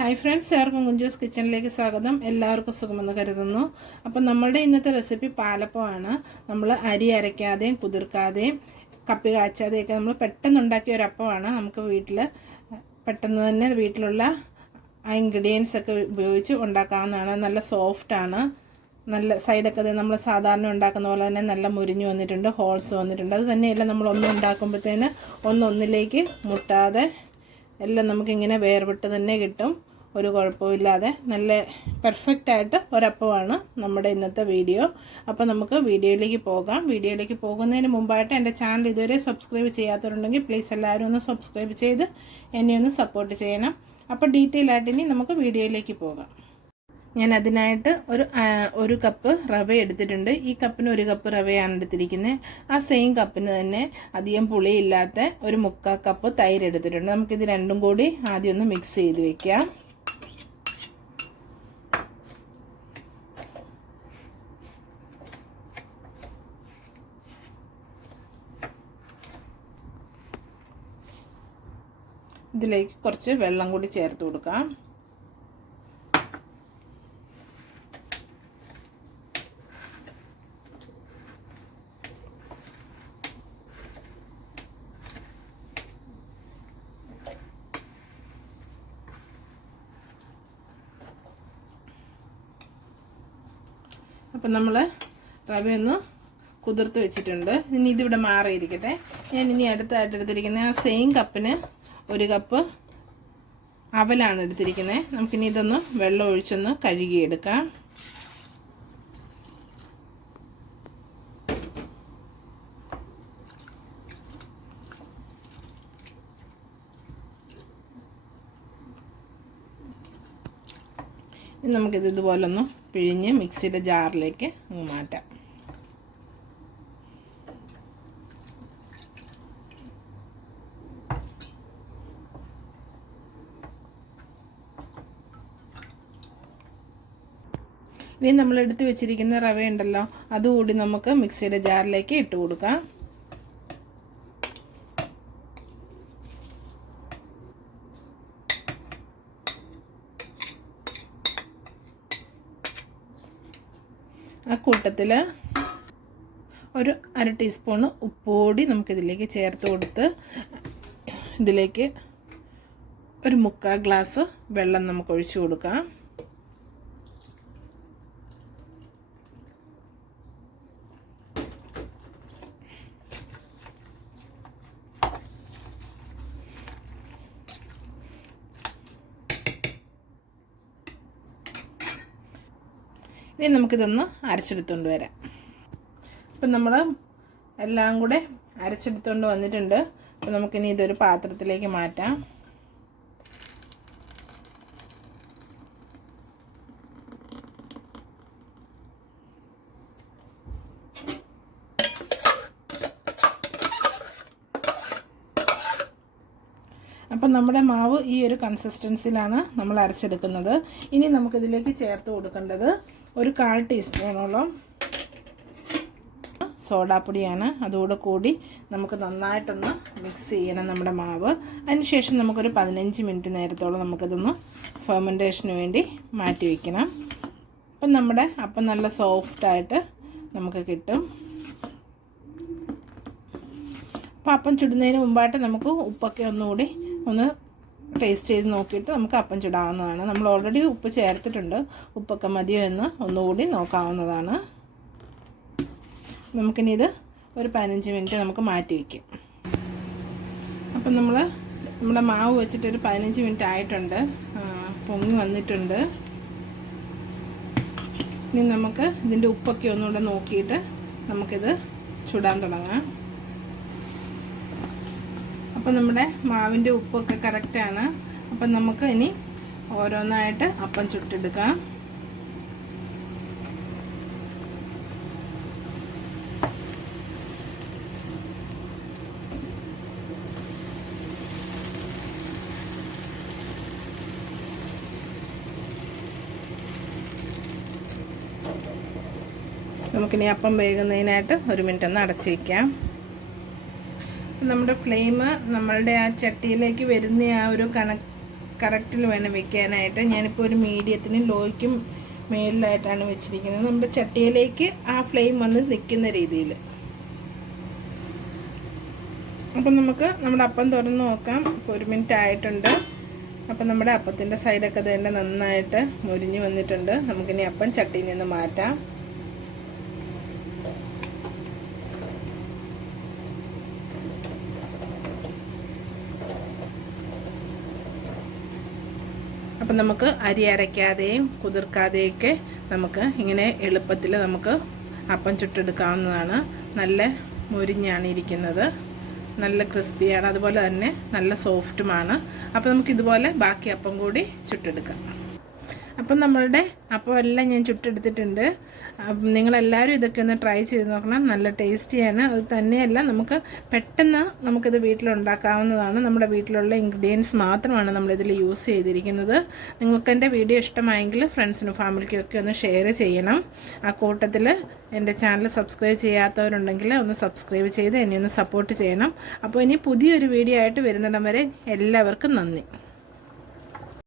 Hi friends, എല്ലാവർക്കും കുഞ്ചൂസ് കിച്ചണിലേക്ക് സ്വാഗതം. എല്ലാവർക്കും സുഖമെന്ന് കരുതുന്നു. അപ്പം നമ്മുടെ ഇന്നത്തെ റെസിപ്പി പാലപ്പമാണ്. നമ്മൾ അരി അരയ്ക്കാതെയും കുതിർക്കാതെയും കപ്പി കാച്ചാതെയൊക്കെ നമ്മൾ പെട്ടെന്ന് ഉണ്ടാക്കിയ ഒരു അപ്പമാണ്. നമുക്ക് പെട്ടെന്ന് തന്നെ വീട്ടിലുള്ള ഇൻഗ്രീഡിയൻസ് ഒക്കെ ഉപയോഗിച്ച് ഉണ്ടാക്കാവുന്നതാണ്. നല്ല സോഫ്റ്റാണ്. നല്ല സൈഡൊക്കെ നമ്മൾ സാധാരണ ഉണ്ടാക്കുന്ന പോലെ തന്നെ നല്ല മുരിഞ്ഞു വന്നിട്ടുണ്ട്, ഹോൾസ് വന്നിട്ടുണ്ട്. അത് തന്നെയല്ല, നമ്മൾ ഉണ്ടാക്കുമ്പോഴത്തേന് ഒന്നിലേക്ക് മുട്ടാതെ എല്ലാം നമുക്കിങ്ങനെ വേർവിട്ട് തന്നെ കിട്ടും. ഒരു കുഴപ്പമില്ലാതെ നല്ല പെർഫെക്റ്റായിട്ട് ഒരപ്പമാണ് നമ്മുടെ ഇന്നത്തെ വീഡിയോ. അപ്പോൾ നമുക്ക് വീഡിയോയിലേക്ക് പോകാം. വീഡിയോയിലേക്ക് പോകുന്നതിന് മുമ്പായിട്ട് എൻ്റെ ചാനൽ ഇതുവരെ സബ്സ്ക്രൈബ് ചെയ്യാത്തവരുണ്ടെങ്കിൽ പ്ലീസ് എല്ലാവരും ഒന്ന് സബ്സ്ക്രൈബ് ചെയ്ത് എന്നെ ഒന്ന് സപ്പോർട്ട് ചെയ്യണം. അപ്പോൾ ഡീറ്റെയിൽ ആയിട്ട് ഇനി നമുക്ക് വീഡിയോയിലേക്ക് പോകാം. ഞാൻ അതിനായിട്ട് ഒരു കപ്പ് റവ എടുത്തിട്ടുണ്ട്. ഈ കപ്പിന് 1 കപ്പ് റവയാണ് എടുത്തിരിക്കുന്നത്. ആ സെയിം കപ്പിന് തന്നെ അധികം പുളിയില്ലാത്ത ഒരു 3/4 കപ്പ് തൈര് എടുത്തിട്ടുണ്ട്. നമുക്കിത് രണ്ടും കൂടി ആദ്യം ഒന്ന് മിക്സ് ചെയ്ത് വെക്കാം. ഇതിലേക്ക് കുറച്ച് വെള്ളം കൂടി ചേർത്ത് കൊടുക്കാം. അപ്പം നമ്മൾ റവയൊന്ന് കുതിർത്ത് വെച്ചിട്ടുണ്ട്. ഇനി ഇതിവിടെ മാറിയിരിക്കട്ടെ. ഞാൻ ഇനി അടുത്തായിട്ട് എടുത്തിരിക്കുന്ന ആ സെയിം കപ്പിന് 1 കപ്പ് അവലാണ് എടുത്തിരിക്കുന്നത്. നമുക്കിനി ഇതൊന്ന് വെള്ളം ഒഴിച്ചൊന്ന് കഴുകിയെടുക്കാം. ഇനി നമുക്കിത് ഇതുപോലൊന്ന് പിഴിഞ്ഞ് മിക്സിയുടെ ജാറിലേക്ക് മാറ്റാം. ഇനി നമ്മൾ എടുത്ത് വെച്ചിരിക്കുന്ന റവ ഉണ്ടല്ലോ, അതുകൂടി നമുക്ക് മിക്സിയുടെ ജാറിലേക്ക് ഇട്ട് കൊടുക്കാം. ആ കൂട്ടത്തിൽ ഒരു 1/2 ടീസ്പൂണ് ഉപ്പുപൊടി നമുക്കിതിലേക്ക് ചേർത്ത് കൊടുത്ത് ഇതിലേക്ക് ഒരു 3/4 ഗ്ലാസ് വെള്ളം നമുക്ക് ഒഴിച്ചു കൊടുക്കാം. ഇനി നമുക്കിതൊന്ന് അരച്ചെടുത്തുകൊണ്ട് വരാം. അപ്പം നമ്മൾ എല്ലാം കൂടെ അരച്ചെടുത്തുകൊണ്ട് വന്നിട്ടുണ്ട്. അപ്പം നമുക്കിനി ഇതൊരു പാത്രത്തിലേക്ക് മാറ്റാം. അപ്പം നമ്മുടെ മാവ് ഈ ഒരു കൺസിസ്റ്റൻസിയിലാണ് നമ്മൾ അരച്ചെടുക്കുന്നത്. ഇനി നമുക്കിതിലേക്ക് ചേർത്ത് കൊടുക്കേണ്ടത് ഒരു 1/4 ടീസ്പൂണോളം സോഡാപ്പൊടിയാണ്. അതുകൂടെ കൂടി നമുക്ക് നന്നായിട്ടൊന്ന് മിക്സ് ചെയ്യണം നമ്മുടെ മാവ്. അതിനുശേഷം നമുക്കൊരു 15 മിനിറ്റ് നേരത്തോളം നമുക്കിതൊന്ന് ഫെർമെൻറ്റേഷന് വേണ്ടി മാറ്റി വയ്ക്കണം. അപ്പം നമ്മുടെ അപ്പം നല്ല സോഫ്റ്റായിട്ട് നമുക്ക് കിട്ടും. അപ്പം അപ്പം ചുടുന്നതിന് മുമ്പായിട്ട് നമുക്ക് ഉപ്പൊക്കെ ഒന്നുകൂടി ഒന്ന് ടേസ്റ്റ് ചെയ്ത് നോക്കിയിട്ട് നമുക്ക് അപ്പം ചുടാവുന്നതാണ്. നമ്മൾ ഓൾറെഡി ഉപ്പ് ചേർത്തിട്ടുണ്ട്. ഉപ്പൊക്കെ മതിയോ എന്ന് ഒന്നുകൂടി നോക്കാവുന്നതാണ്. നമുക്കിനി ഇത് ഒരു 15 മിനിറ്റ് നമുക്ക് മാറ്റി വയ്ക്കാം. അപ്പം നമ്മുടെ മാവ് വെച്ചിട്ടൊരു 15 മിനിറ്റ് ആയിട്ടുണ്ട്. പൊങ്ങി വന്നിട്ടുണ്ട്. ഇനി നമുക്ക് ഇതിൻ്റെ ഉപ്പൊക്കെ ഒന്നുകൂടെ നോക്കിയിട്ട് നമുക്കിത് ചുടാൻ തുടങ്ങാം. അപ്പം നമ്മുടെ മാവിൻ്റെ ഉപ്പൊക്കെ കറക്റ്റാണ്. അപ്പം നമുക്ക് ഇനി ഓരോന്നായിട്ട് അപ്പം ചുട്ടെടുക്കാം. നമുക്കിനി അപ്പം വേകുന്നതിനായിട്ട് 1 മിനിറ്റ് ഒന്ന് അടച്ചു വയ്ക്കാം. നമ്മുടെ ഫ്ലെയിം നമ്മളുടെ ആ ചട്ടിയിലേക്ക് വരുന്ന ആ ഒരു കറക്റ്റിൽ വേണം വെക്കാനായിട്ട്. ഞാനിപ്പോൾ ഒരു മീഡിയത്തിനും ലോയ്ക്കും മേളിലായിട്ടാണ് വെച്ചിരിക്കുന്നത്. നമ്മുടെ ചട്ടിയിലേക്ക് ആ ഫ്ലെയിം വന്ന് നിൽക്കുന്ന രീതിയിൽ. അപ്പം നമുക്ക് നമ്മുടെ അപ്പം തുറന്ന് നോക്കാം. ഇപ്പോൾ 1 മിനിറ്റ് ആയിട്ടുണ്ട്. അപ്പം നമ്മുടെ അപ്പത്തിൻ്റെ സൈഡൊക്കെ തന്നെ നന്നായിട്ട് മുരിഞ്ഞ് വന്നിട്ടുണ്ട്. നമുക്കിനി അപ്പം ചട്ടിയിൽ നിന്ന് മാറ്റാം. അപ്പം നമുക്ക് അരി അരയ്ക്കാതെയും കുതിർക്കാതെയൊക്കെ നമുക്ക് ഇങ്ങനെ എളുപ്പത്തിൽ നമുക്ക് അപ്പം ചുട്ടെടുക്കാവുന്നതാണ്. നല്ല മുരിഞ്ഞാണ് ഇരിക്കുന്നത്, നല്ല ക്രിസ്പിയാണ്, അതുപോലെ തന്നെ നല്ല സോഫ്റ്റുമാണ്. അപ്പോൾ നമുക്കിതുപോലെ ബാക്കി അപ്പം കൂടി ചുട്ടെടുക്കാം. അപ്പം നമ്മളുടെ അപ്പം എല്ലാം ഞാൻ ചുട്ടെടുത്തിട്ടുണ്ട്. നിങ്ങളെല്ലാവരും ഇതൊക്കെ ഒന്ന് ട്രൈ ചെയ്ത് നോക്കണം. നല്ല ടേസ്റ്റിയാണ്. അത് തന്നെയല്ല, നമുക്ക് പെട്ടെന്ന് നമുക്കിത് വീട്ടിലുണ്ടാക്കാവുന്നതാണ്. നമ്മുടെ വീട്ടിലുള്ള ഇൻഗ്രീഡിയൻസ് മാത്രമാണ് നമ്മളിതിൽ യൂസ് ചെയ്തിരിക്കുന്നത്. നിങ്ങൾക്ക് എൻ്റെ വീഡിയോ ഇഷ്ടമായെങ്കിൽ ഫ്രണ്ട്സിനും ഫാമിലിക്കും ഒക്കെ ഒന്ന് ഷെയർ ചെയ്യണം. ആ കൂട്ടത്തിൽ എൻ്റെ ചാനൽ സബ്സ്ക്രൈബ് ചെയ്യാത്തവരുണ്ടെങ്കിൽ ഒന്ന് സബ്സ്ക്രൈബ് ചെയ്ത് എന്നെ ഒന്ന് സപ്പോർട്ട് ചെയ്യണം. അപ്പോൾ ഇനി പുതിയൊരു വീഡിയോ ആയിട്ട് വരുന്നിടം വരെ എല്ലാവർക്കും നന്ദി.